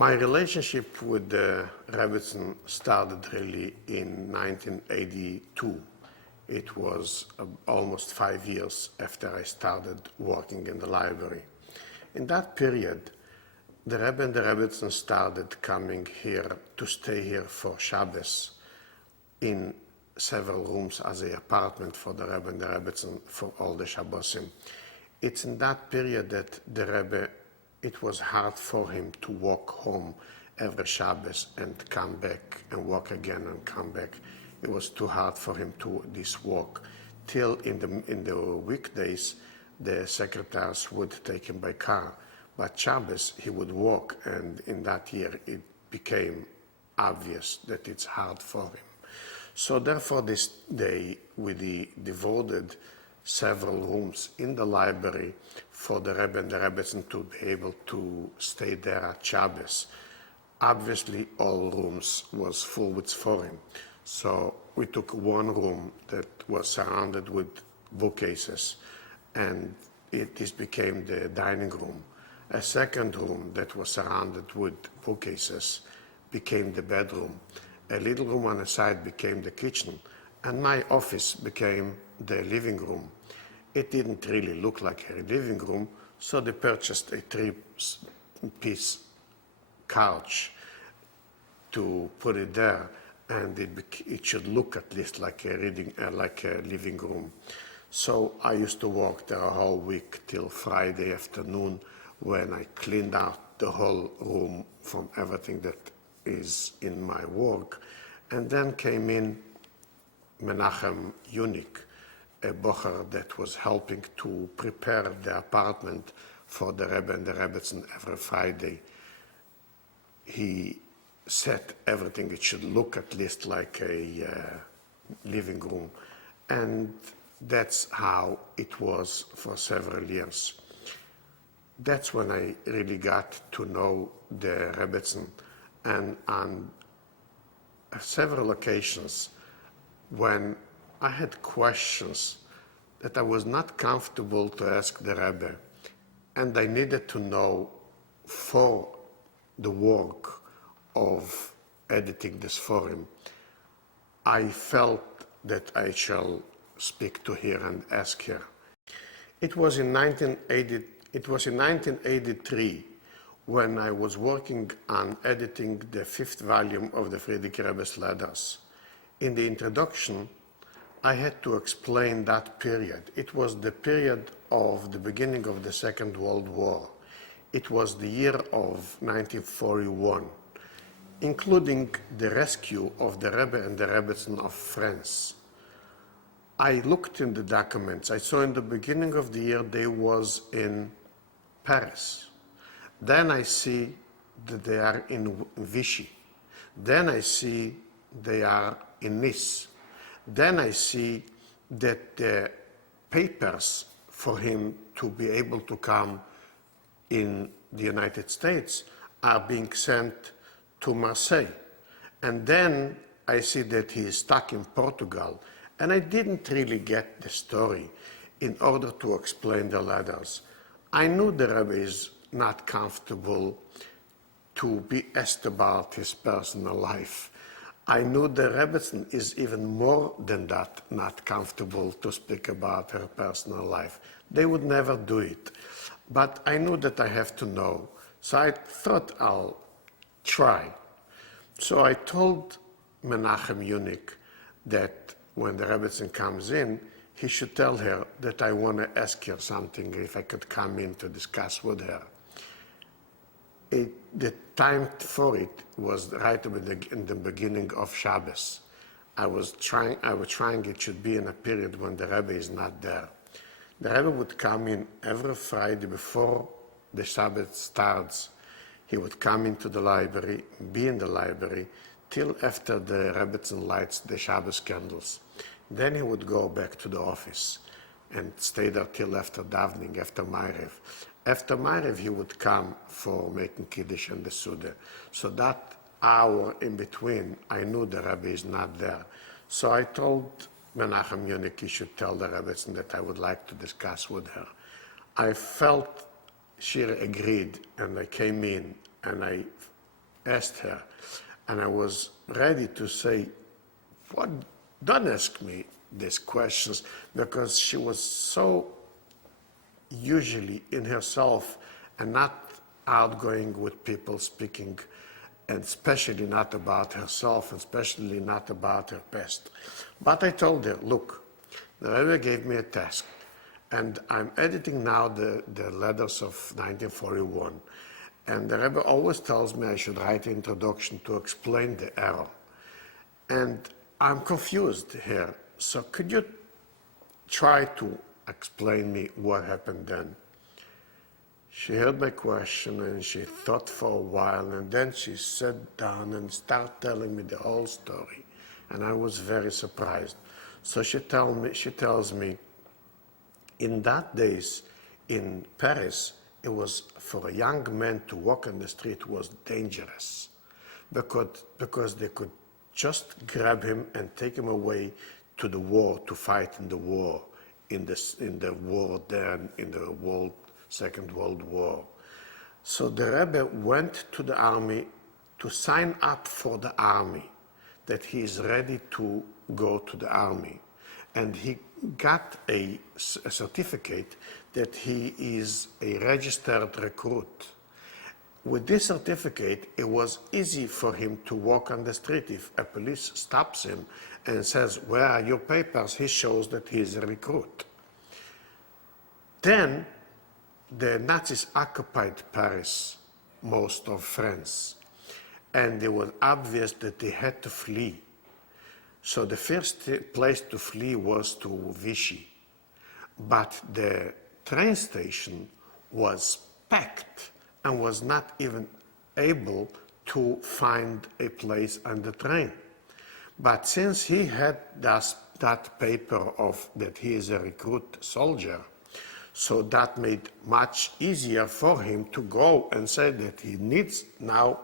My relationship with the Rebbetzin started really in 1982. It was almost 5 years after I started working in the library. In that period, the Rebbe and the Rebbetzin started coming here to stay here for Shabbos in several rooms as an apartment for the Rebbe and the Rebbetzin for all the Shabbosim. It's in that period that the Rebbe, it was hard for him to walk home every Shabbos and come back and walk again and come back. It was too hard for him to this walk. Till in the weekdays, the secretaries would take him by car. But Shabbos, he would walk, and in that year, it became obvious that it's hard for him. So therefore, this day, we devoted several rooms in the library for the Rebbe and the Rebbetzin to be able to stay there at Shabbos. Obviously, all rooms was full with Sforim. So we took one room that was surrounded with bookcases, and this became the dining room. A second room that was surrounded with bookcases became the bedroom. A little room on the side became the kitchen, and my office became the living room. It didn't really look like a living room, so they purchased a 3-piece couch to put it there, and it should look at least like a living room. So I used to work there a whole week till Friday afternoon, when I cleaned out the whole room from everything that is in my work. And then came in Menachem Yunik, a bocher that was helping to prepare the apartment for the Rebbe and the Rebbetzin every Friday. He set everything, it should look at least like a living room. And that's how it was for several years. That's when I really got to know the Rebbetzin, and on several occasions when I had questions that I was not comfortable to ask the Rebbe, and I needed to know for the work of editing this forum, I felt that I shall speak to her and ask her. It was in 1983 when I was working on editing the 5th volume of the Friedrich Rebbe's letters. In the introduction, I had to explain that period. It was the period of the beginning of the Second World War. It was the year of 1941, including the rescue of the Rebbe and the Rebbetzin of France. I looked in the documents. I saw in the beginning of the year they was in Paris. Then I see that they are in Vichy. Then I see they are in Nice. Then I see that the papers for him to be able to come in the United States are being sent to Marseille. And then I see that he is stuck in Portugal. And I didn't really get the story in order to explain the letters. I knew the Rebbe is not comfortable to be asked about his personal life. I knew the Rebbetzin is even more than that, not comfortable to speak about her personal life. They would never do it. But I knew that I have to know. So I thought I'll try. So I told Menachem Yunik that when the Rebbetzin comes in, he should tell her that I want to ask her something, if I could come in to discuss with her. The time for it was right in the beginning of Shabbos. I was trying it should be in a period when the Rebbe is not there. The Rebbe would come in every Friday before the Shabbat starts. He would come into the library, be in the library, till after the Rebbetzin lights the Shabbos candles. Then he would go back to the office and stay there till after davening, after Ma'ariv. After Ma'ariv, he would come for making Kiddush and the Suda. So that hour in between, I knew the Rebbe is not there. So I told Menachem Yunik he should tell the Rebbetzin that I would like to discuss with her. I felt she agreed, and I came in, and I asked her. And I was ready to say, what, don't ask me these questions, because she was so usually in herself and not outgoing with people speaking, and especially not about herself, and especially not about her past. But I told her, look, the Rebbe gave me a task, and I'm editing now the letters of 1941. And the Rebbe always tells me I should write an introduction to explain the error. And I'm confused here. So could you try to explain me what happened then? She heard my question and she thought for a while, and then she sat down and started telling me the whole story. And I was very surprised. So she tells me, in that days in Paris, it was for a young man to walk on the street was dangerous, because they could just grab him and take him away to the war, to fight in the war, in the war there in the Second World War. So the Rebbe went to the army to sign up for the army, that he is ready to go to the army. And he got a certificate that he is a registered recruit. With this certificate, it was easy for him to walk on the street. If a police stops him and says, where are your papers? He shows that he is a recruit. Then the Nazis occupied Paris, most of France, and it was obvious that they had to flee. So the first place to flee was to Vichy. But the train station was packed and was not even able to find a place on the train. But since he had that paper of that he is a recruit soldier, so that made much easier for him to go and say that he needs now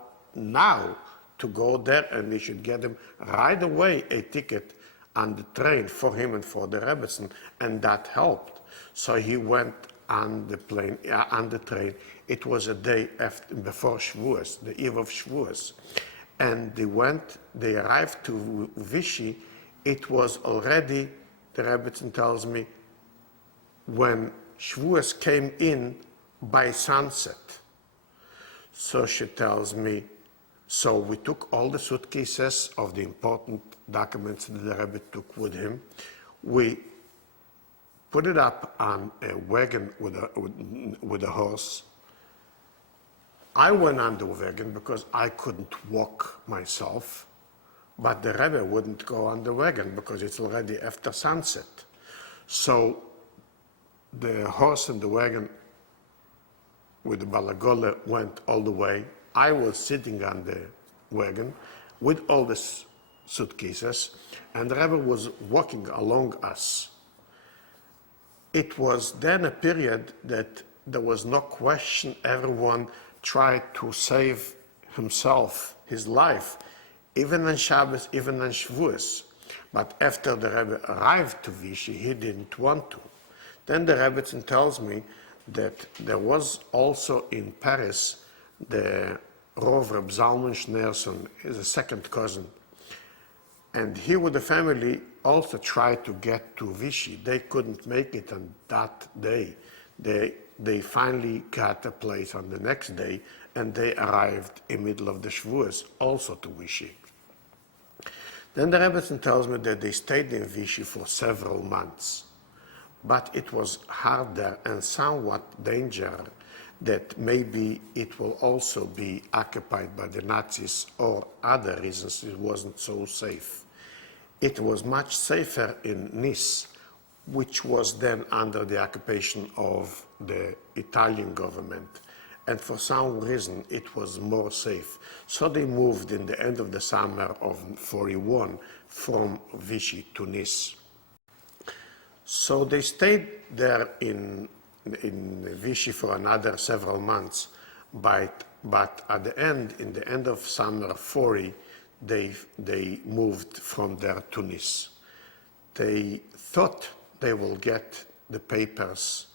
to go there, and we should get him right away a ticket on the train for him and for the Rebbetzin, and that helped. So he went on the plane, on the train. It was a day before Shavuos, the eve of Shavuos. And they arrived to Vichy. It was already, the Rebbetzin tells me, when Shavuos came in by sunset. So she tells me, so we took all the suitcases of the important documents that the Rebbe took with him. We put it up on a wagon with a horse. I went on the wagon because I couldn't walk myself, but the Rebbe wouldn't go on the wagon because it's already after sunset. So the horse and the wagon with the balagola went all the way. I was sitting on the wagon with all the suitcases, and the Rebbe was walking along us. It was then a period that there was no question. Everyone tried to save himself, his life, even on Shabbos, even on Shavuos. But after the Rebbe arrived to Vichy, he didn't want to. Then the Rebbetzin tells me that there was also in Paris the Rov Reb Zalman Schneerson, is a second cousin. And he with the family also tried to get to Vichy. They couldn't make it on that day. They finally got a place on the next day, and they arrived in the middle of the Shavuos also to Vichy. Then the Rebbetzin tells me that they stayed in Vichy for several months. But it was harder and somewhat dangerous that maybe it will also be occupied by the Nazis or other reasons it wasn't so safe. It was much safer in Nice, which was then under the occupation of the Italian government. And for some reason, it was more safe. So they moved in the end of the summer of 41 from Vichy to Nice. So they stayed there in Vichy for another several months, but at the end, in the end of summer 40, they moved from there to Nice. They thought they will get the papers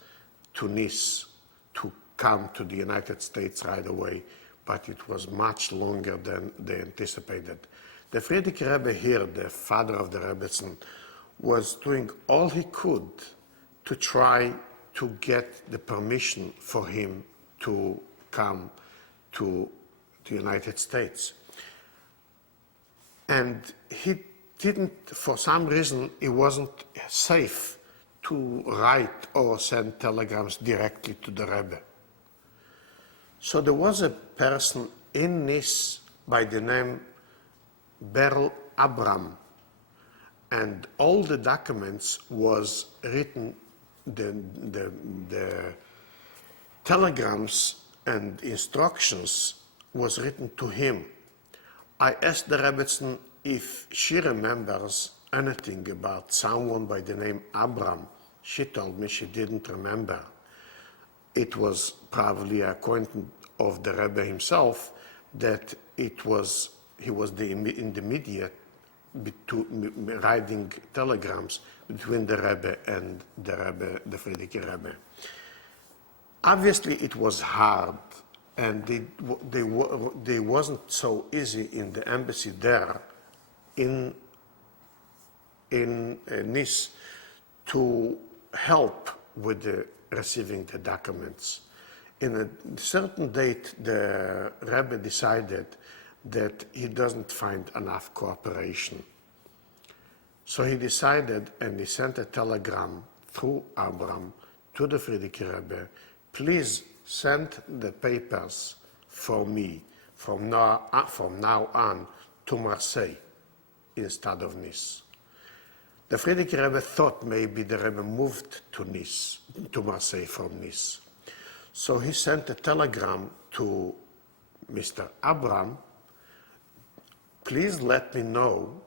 to Nice to come to the United States right away, but it was much longer than they anticipated. The Frierdiker Rebbe here, the father of the Rebbetzin, was doing all he could to try to get the permission for him to come to the United States. And he didn't, for some reason, it wasn't safe to write or send telegrams directly to the Rebbe. So there was a person in Nice by the name Berl Abram, and all the documents was written, the telegrams and instructions was written to him. I asked the Rebbetzin if she remembers anything about someone by the name Abram. She told me she didn't remember. It was probably an acquaintance of the Rebbe himself, that he was the intermediate writing telegrams between the Rebbe and the Rebbe, the Frierdiker Rebbe. Obviously, it was hard, and they wasn't so easy in the embassy there in Nice to help with receiving the documents. In a certain date, the Rebbe decided that he doesn't find enough cooperation. So he decided, and he sent a telegram through Abram to the Frierdiker Rebbe, please send the papers for me from now on to Marseille instead of Nice. The Frierdiker Rebbe thought maybe the Rebbe moved to Marseille from Nice. So he sent a telegram to Mr. Abram, please let me know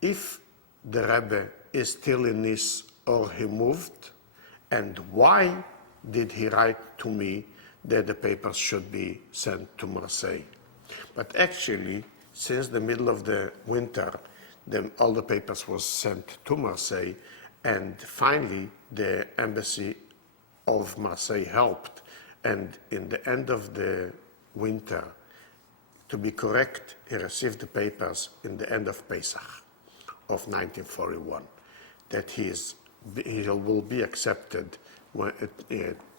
if the Rebbe is still in Nice or he moved, and why did he write to me that the papers should be sent to Marseille. But actually, since the middle of the winter, all the papers was sent to Marseille, and finally the embassy of Marseille helped, and in the end of the winter, to be correct, he received the papers in the end of Pesach of 1941, that he will be accepted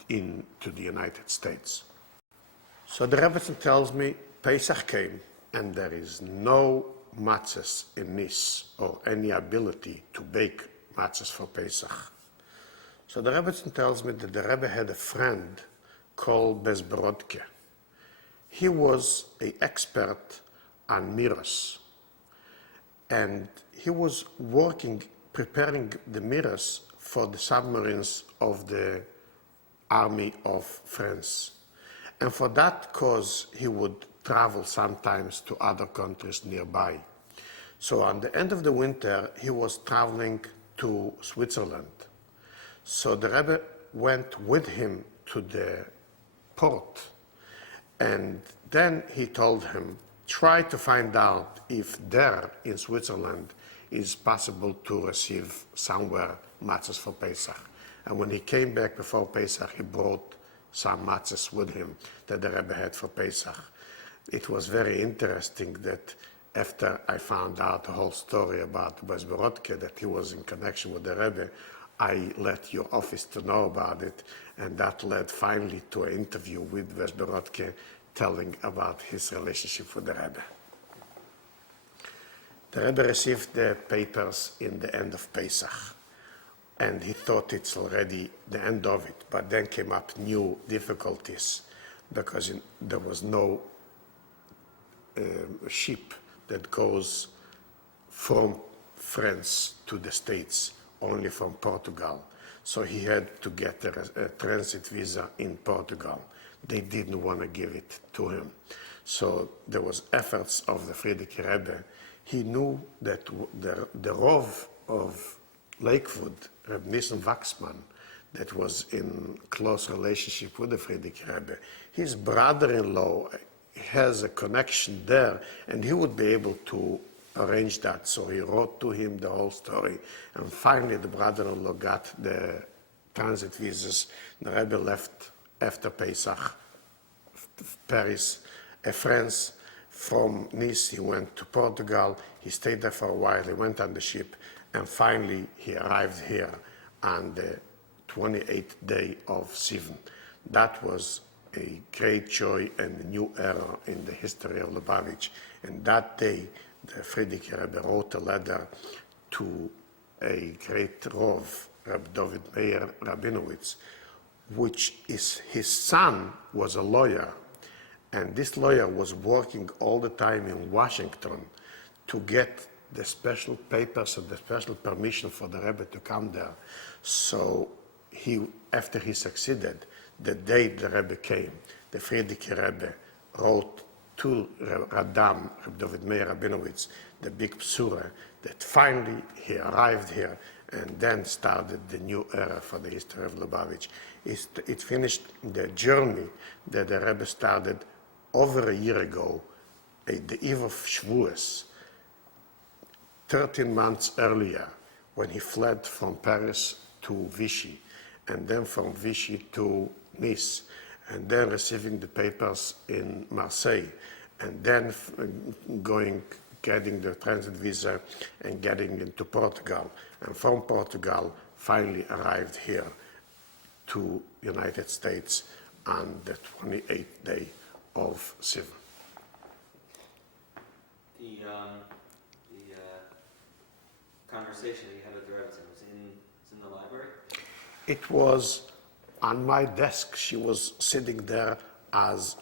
into the United States. So the Rebbetzin tells me, Pesach came, and there is no matzahs in Nice, or any ability to bake matzahs for Pesach. So the Rebbetzin tells me that the Rebbe had a friend called Bezborodke. He was an expert on mirrors, and he was preparing the mirrors for the submarines of the Army of France. And for that cause, he would travel sometimes to other countries nearby. So on the end of the winter, he was traveling to Switzerland. So the Rebbe went with him to the port, and then he told him, try to find out if there in Switzerland is possible to receive somewhere matzahs for Pesach. And when he came back before Pesach, he brought some matzahs with him that the Rebbe had for Pesach. It was very interesting that after I found out the whole story about Bezborodke, that he was in connection with the Rebbe, I let your office to know about it, and that led finally to an interview with Bezborodke telling about his relationship with the Rebbe. The Rebbe received the papers in the end of Pesach, and he thought it's already the end of it, but then came up new difficulties because there was no ship that goes from France to the States, only from Portugal. So he had to get a transit visa in Portugal. They didn't want to give it to him. So there was efforts of the Frierdiker Rebbe. He knew that the Rov of Lakewood, Reb Nissen Waxman, that was in close relationship with the Frierdiker Rebbe, his brother-in-law has a connection there, and he would be able to arrange that. So he wrote to him the whole story, and finally the brother-in-law got the transit visas. The Rebbe left after Pesach, Paris, a friend from Nice. He went to Portugal. He stayed there for a while. He went on the ship, and finally he arrived here on the 28th day of Sivan. That was a great joy and a new era in the history of Lubavitch. And that day, the Friedrich Rebbe wrote a letter to a great Rov, Reb David Meir Rabinowitz, which is his son was a lawyer, and this lawyer was working all the time in Washington to get the special papers and the special permission for the Rebbe to come there. So after he succeeded, the day the Rebbe came, the Friedrich Rebbe wrote to Radam, Reb David Meir Rabinowitz, the big psura, that finally he arrived here and then started the new era for the history of Lubavitch. It finished the journey that the Rebbe started over a year ago, the eve of Shavuos, 13 months earlier, when he fled from Paris to Vichy, and then from Vichy to Nice, and then receiving the papers in Marseille, and then getting the transit visa and getting into Portugal, and from Portugal finally arrived here to United States on the 28th day of Sivan. The conversation that you had with the Rebbetzin was in the library? It was on my desk. She was sitting there as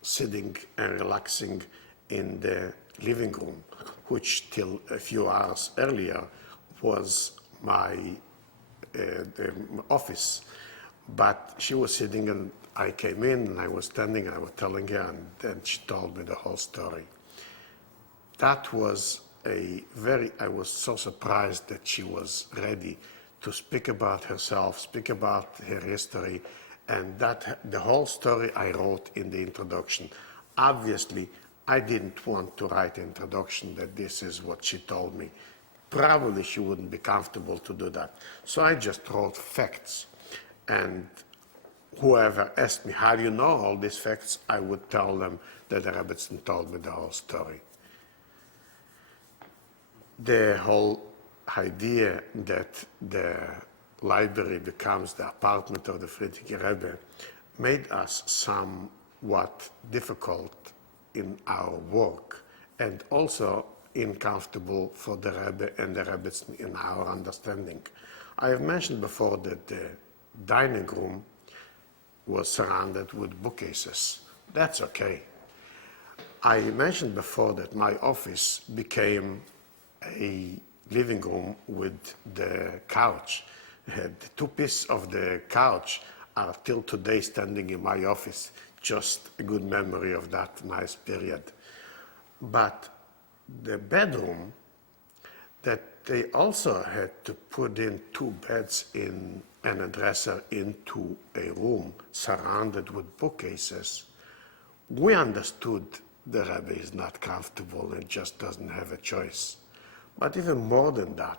sitting and relaxing in the living room, which till a few hours earlier was my office. But she was sitting, and I came in, and I was standing, and I was telling her, and then she told me the whole story. That was I was so surprised that she was ready to speak about herself, speak about her history, and that the whole story I wrote in the introduction. Obviously, I didn't want to write an introduction that this is what she told me. Probably she wouldn't be comfortable to do that. So I just wrote facts. And whoever asked me, how do you know all these facts? I would tell them that the Rebbetzin told me the whole story. The whole idea that the library becomes the apartment of the Friedrich Rebbe made us somewhat difficult in our work, and also uncomfortable for the Rebbe and the Rebbetzin in our understanding. I have mentioned before that the dining room was surrounded with bookcases. That's okay. I mentioned before that my office became a living room with the couch. The two pieces of the couch are till today standing in my office. Just a good memory of that nice period. But the bedroom, that they also had to put in two beds and a dresser into a room surrounded with bookcases, we understood the Rebbe is not comfortable and just doesn't have a choice. But even more than that,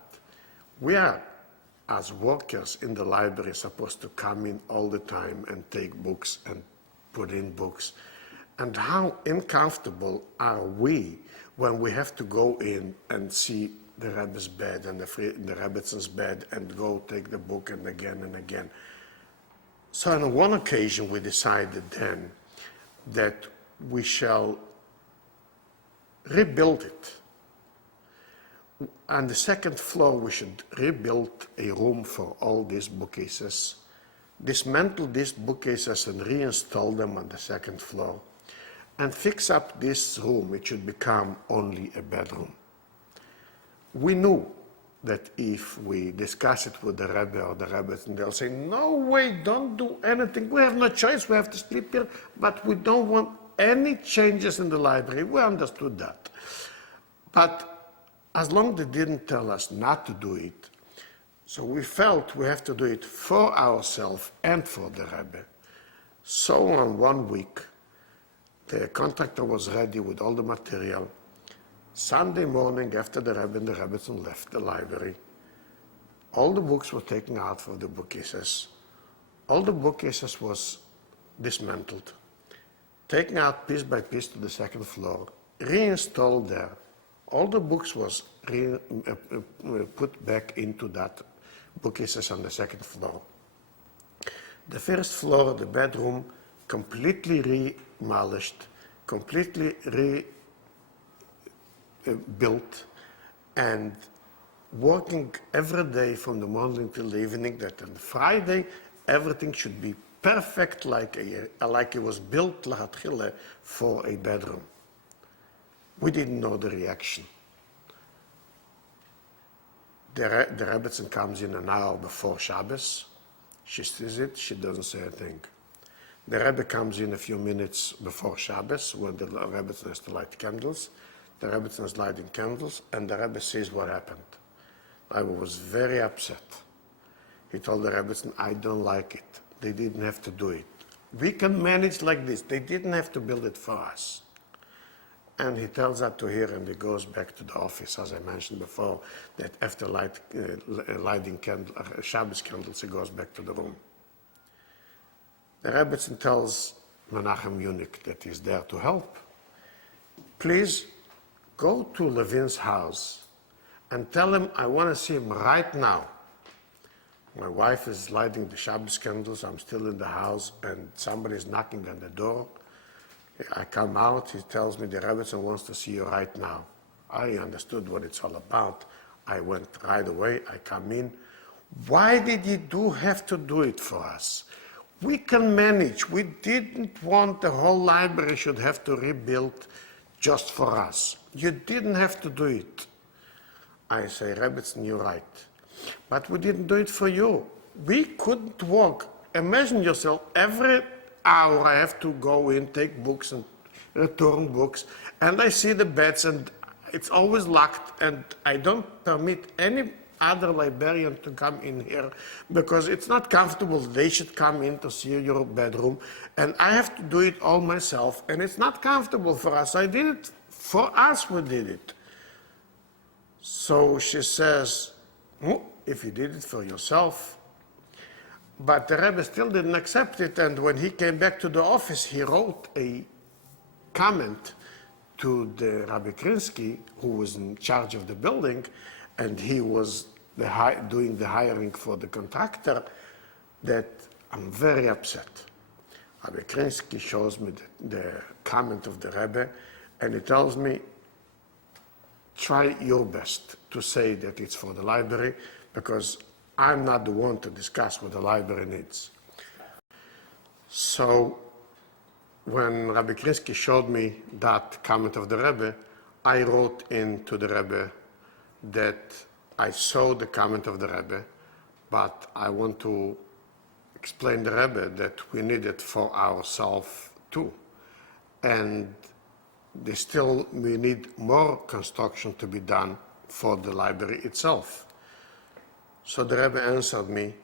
we are, as workers in the library, supposed to come in all the time and take books and put in books. And how uncomfortable are we when we have to go in and see the Rebbe's bed and the Rebbetzins' bed and go take the book and again. So on one occasion we decided then that we shall rebuild it. On the second floor we should rebuild a room for all these bookcases, dismantle these bookcases and reinstall them on the second floor, and fix up this room. It should become only a bedroom. We knew that if we discuss it with the Rebbe or the Rebbe, they'll say, no way, don't do anything. We have no choice, we have to sleep here, but we don't want any changes in the library. We understood that. But as long as they didn't tell us not to do it, so we felt we have to do it for ourselves and for the Rebbe. So on 1 week, the contractor was ready with all the material. Sunday morning, after the Rebbe and the Rebbetzin left the library, all the books were taken out from the bookcases. All the bookcases was dismantled. taken out piece by piece to the second floor, reinstalled there. All the books was put back into that bookcases on the second floor. The first floor, the bedroom, completely remolished, completely rebuilt, and working every day from the morning till the evening, that on Friday everything should be perfect, like it was built lachatchila for a bedroom. We didn't know the reaction. The Rebbetzin comes in an hour before Shabbos. She sees it, she doesn't say a thing. The Rebbe comes in a few minutes before Shabbos, when the Rebbetzin has to light candles. The Rebbetzin is lighting candles, and the Rebbe sees what happened. I was very upset. He told the Rebbetzin, I don't like it. They didn't have to do it. We can manage like this. They didn't have to build it for us. And he tells that to her, and he goes back to the office, as I mentioned before, that after lighting Shabbos candles, he goes back to the room. The Rebbetzin tells Menachem Yunik that he's there to help. Please go to Levin's house and tell him I want to see him right now. My wife is lighting the Shabbos candles, I'm still in the house, and somebody is knocking on the door. I come out, he tells me the Rebbetzin wants to see you right now. I understood what it's all about. I went right away, I come in. Why did you have to do it for us? We can manage. We didn't want the whole library should have to rebuild just for us. You didn't have to do it. I say, Rebbetzin, you're right. But we didn't do it for you. We couldn't walk. Imagine yourself, every hour I have to go in, take books and return books, and I see the beds and it's always locked, and I don't permit any other librarian to come in here because it's not comfortable. They should come in to see your bedroom, and I have to do it all myself, and it's not comfortable for us. I did it for us, we did it. So she says, if you did it for yourself. But the Rebbe still didn't accept it, and when he came back to the office, he wrote a comment to the Rabbi Krinsky, who was in charge of the building, and he was doing the hiring for the contractor, that I'm very upset. Rabbi Krinsky shows me the comment of the Rebbe, and he tells me, try your best to say that it's for the library, because I'm not the one to discuss what the library needs. So when Rabbi Krinsky showed me that comment of the Rebbe, I wrote into the Rebbe that I saw the comment of the Rebbe, but I want to explain the Rebbe that we need it for ourselves too. And we need more construction to be done for the library itself. So the Rebbe answered me,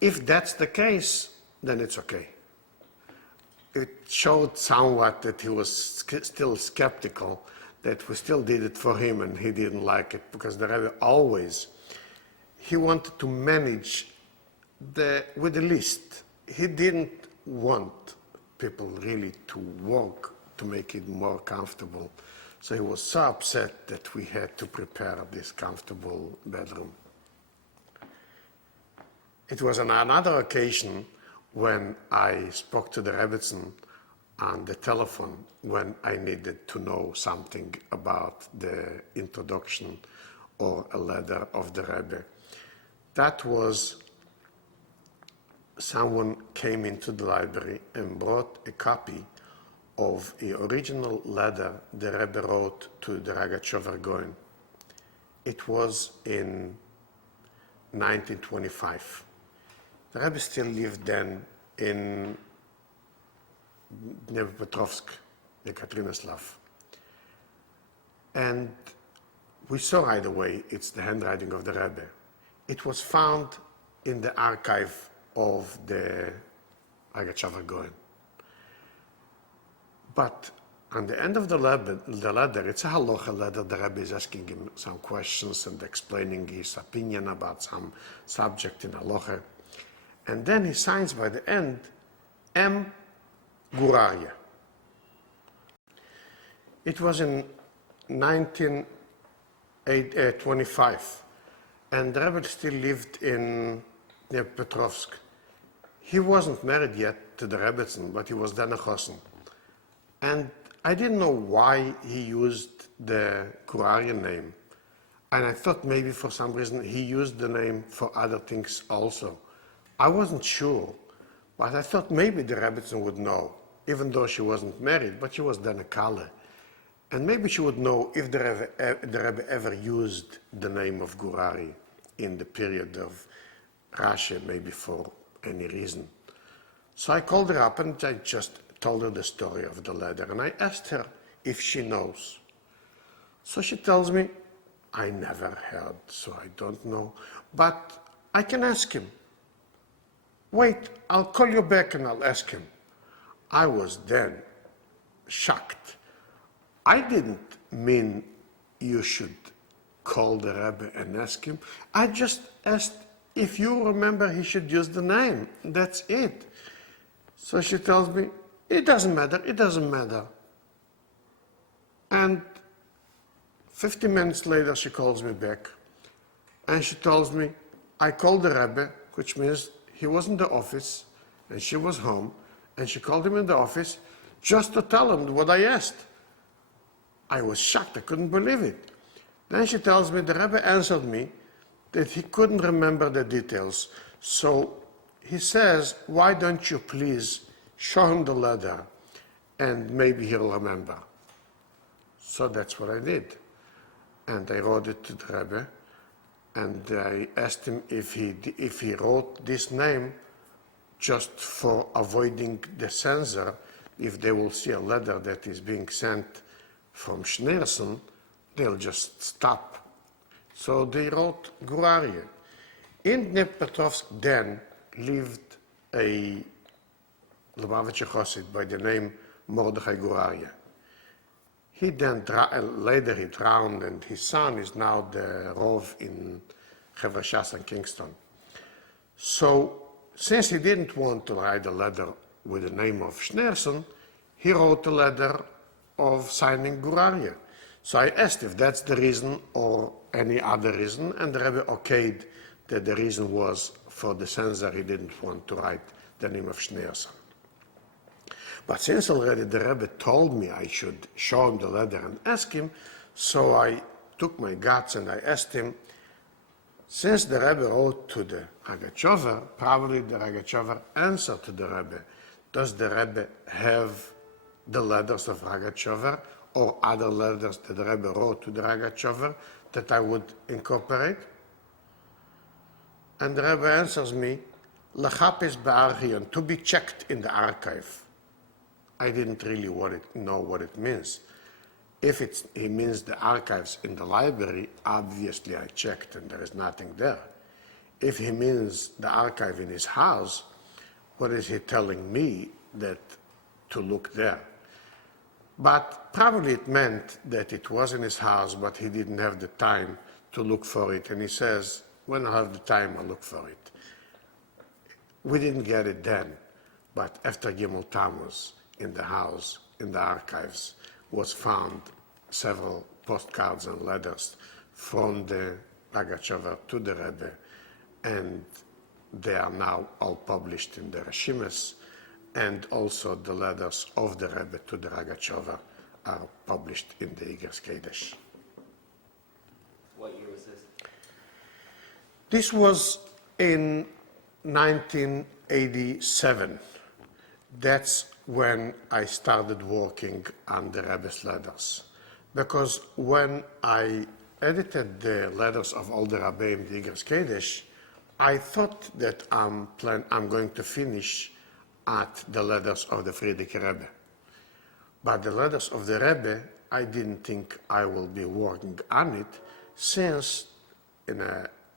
if that's the case, then it's okay. It showed somewhat that he was still skeptical, that we still did it for him and he didn't like it, because the Rebbe always, he wanted to manage with the list. He didn't want people really to work to make it more comfortable. So he was so upset that we had to prepare this comfortable bedroom. It was on another occasion when I spoke to the Rebbetzin on the telephone when I needed to know something about the introduction or a letter of the Rebbe. That was someone came into the library and brought a copy of the original letter the Rebbe wrote to the Ragachover Goen. It was in 1925. The Rebbe still lived then in Dnepropetrovsk, Yekaterinoslav. And we saw right away it's the handwriting of the Rebbe. It was found in the archive of the Ragachover Goen. But on the end of the letter, it's a halacha letter. The Rebbe is asking him some questions and explaining his opinion about some subject in halacha. And then he signs by the end, M. Guraria. It was in 1925, and the Rebbe still lived in near Petrovsk. He wasn't married yet to the Rebbetzin, but he was then a chosen. And I didn't know why he used the Gurarian name. And I thought maybe for some reason he used the name for other things also. I wasn't sure, but I thought maybe the Rebbetzin would know, even though she wasn't married, but she was then a Kale. And maybe she would know if the Rebbe ever used the name of Gurari in the period of Rashi, maybe for any reason. So I called her up and I just told her the story of the letter, and I asked her if she knows. So she tells me, I never heard, so I don't know, but I can ask him. Wait, I'll call you back and I'll ask him. I was then shocked. I didn't mean you should call the Rebbe and ask him. I just asked if you remember he should use the name. That's it. So she tells me, it doesn't matter, it doesn't matter. And 50 minutes later, she calls me back. And she tells me, I called the Rebbe, which means he was in the office, and she was home, and she called him in the office just to tell him what I asked. I was shocked, I couldn't believe it. Then she tells me the Rebbe answered me that he couldn't remember the details. So he says, why don't you please show him the letter and maybe he'll remember. So that's what I did. And I wrote it to the Rebbe, and I asked him if he wrote this name just for avoiding the censor. If they will see a letter that is being sent from Schneerson, they'll just stop. So they wrote Gurarian. In Dnepropetrovsk then lived a Lubavitcher Chassid by the name Mordechai Gurarian. He then, later he drowned, and his son is now the Rov in Chevra Shas in Kingston. So, since he didn't want to write a letter with the name of Schneerson, he wrote a letter of signing Gurarian. So I asked if that's the reason or any other reason, and the Rebbe okayed that the reason was for the censor he didn't want to write the name of Schneerson. But since already the Rebbe told me I should show him the letter and ask him, so I took my guts and I asked him, since the Rebbe wrote to the Ragachover, probably the Ragachover answered to the Rebbe. Does the Rebbe have the letters of Ragachover or other letters that the Rebbe wrote to the Ragachover that I would incorporate? And the Rebbe answers me, Lachapis be'archion, to be checked in the archive. I didn't really know what it means. If it means the archives in the library, obviously I checked and there is nothing there. If he means the archive in his house, what is he telling me that to look there? But probably it meant that it was in his house, but he didn't have the time to look for it. And he says, when I have the time, I'll look for it. We didn't get it then, but after Gimel Tammuz, in the house, in the archives, was found several postcards and letters from the Ragachover to the Rebbe, and they are now all published in the Reshimes, and also the letters of the Rebbe to the Ragachover are published in the Igros Kodesh. What year was this? This was in 1987. That's when I started working on the Rebbe's letters. Because when I edited the letters of all the Rabbi in the Igros Kodesh, I thought that I'm going to finish at the letters of the Frierdiker Rebbe. But the letters of the Rebbe, I didn't think I will be working on it, since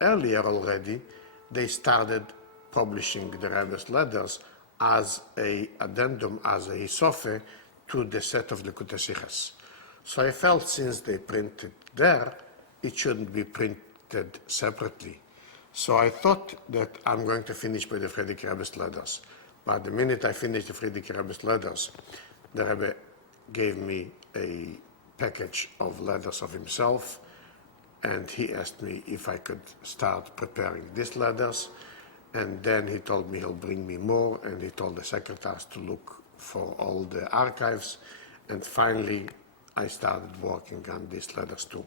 earlier already, they started publishing the Rebbe's letters as a addendum, as a hisofe to the set of the Likutei Sichos. So I felt since they printed there, it shouldn't be printed separately. So I thought that I'm going to finish by the Frierdiker Rebbe's letters. But the minute I finished the Frierdiker Rebbe's letters, the Rebbe gave me a package of letters of himself, and he asked me if I could start preparing these letters, and then he told me he'll bring me more, and he told the secretaries to look for all the archives, and finally I started working on these letters too.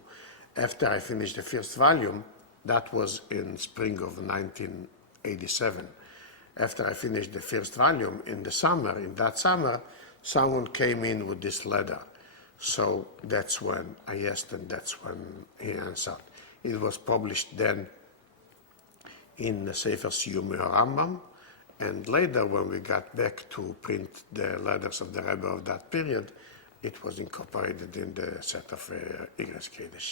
After I finished the first volume, that was in spring of 1987. After I finished the first volume in that summer, someone came in with this letter. So that's when I asked, and that's when he answered. It was published then in the Sefer Siyumei Rambam, and later when we got back to print the letters of the Rebbe of that period, it was incorporated in the set of Igros Kodesh.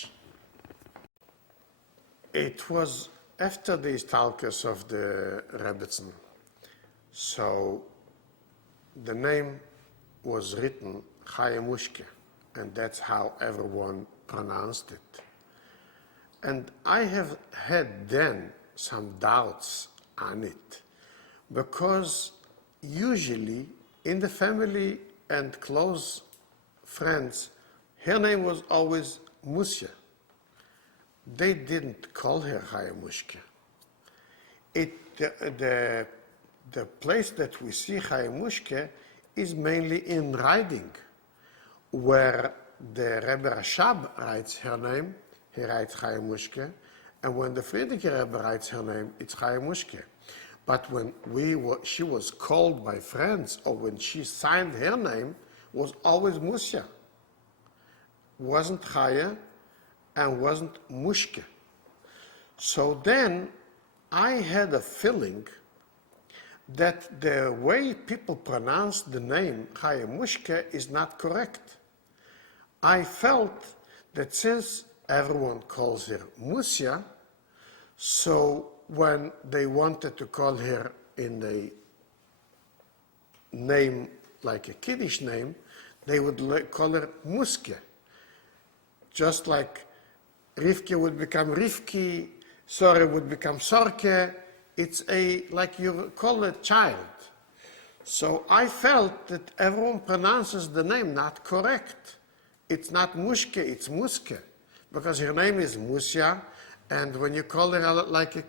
It was after the Istalkus of the Rebbetzin, so the name was written Chaya Mushke, and that's how everyone pronounced it. And I have had then some doubts on it, because usually in the family and close friends, her name was always Musya. They didn't call her Chaya Mushke. The place that we see Chaya Mushke is mainly in writing, where the Rebbe Rashab writes her name, he writes Chaya Mushke, and when the Frierdiker Rebbe writes her name, it's Chaya Mushke. But when she was called by friends, or when she signed her name, was always Musya. Wasn't Chaya and wasn't Mushke. So then I had a feeling that the way people pronounce the name Chaya Mushke is not correct. I felt that since everyone calls her Musya, so when they wanted to call her in a name like a Kiddush name, they would call her Muske. Just like Rivke would become Rivki, Sore would become Sorke. It's like you call a child. So I felt that everyone pronounces the name not correct. It's not Mushke, it's Muske, because her name is Musya, and when you call her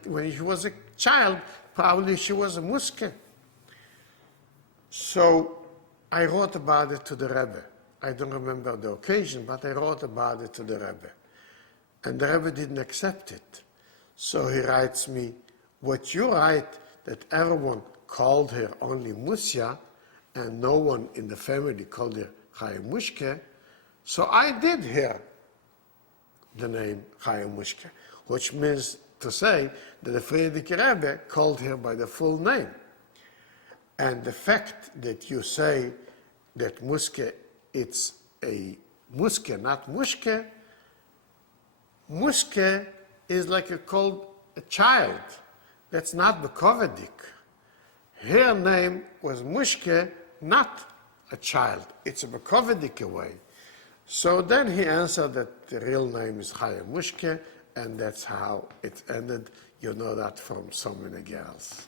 when she was a child, probably she was a Muske. So I wrote about it to the Rebbe. I don't remember the occasion, but I wrote about it to the Rebbe. And the Rebbe didn't accept it. So he writes me, what you write, that everyone called her only Musya, and no one in the family called her Chaya Mushke, so I did hear the name Chaya Mushke, which means to say that the Frierdiker Rebbe called her by the full name. And the fact that you say that Muske, it's a Muske, not Mushke, Muske is like called a child. That's not Bekovedik. Her name was Mushke, not a child. It's a Bekovedik way. So then he answered that the real name is Chaya Mushke, and that's how it ended. You know that from so many girls.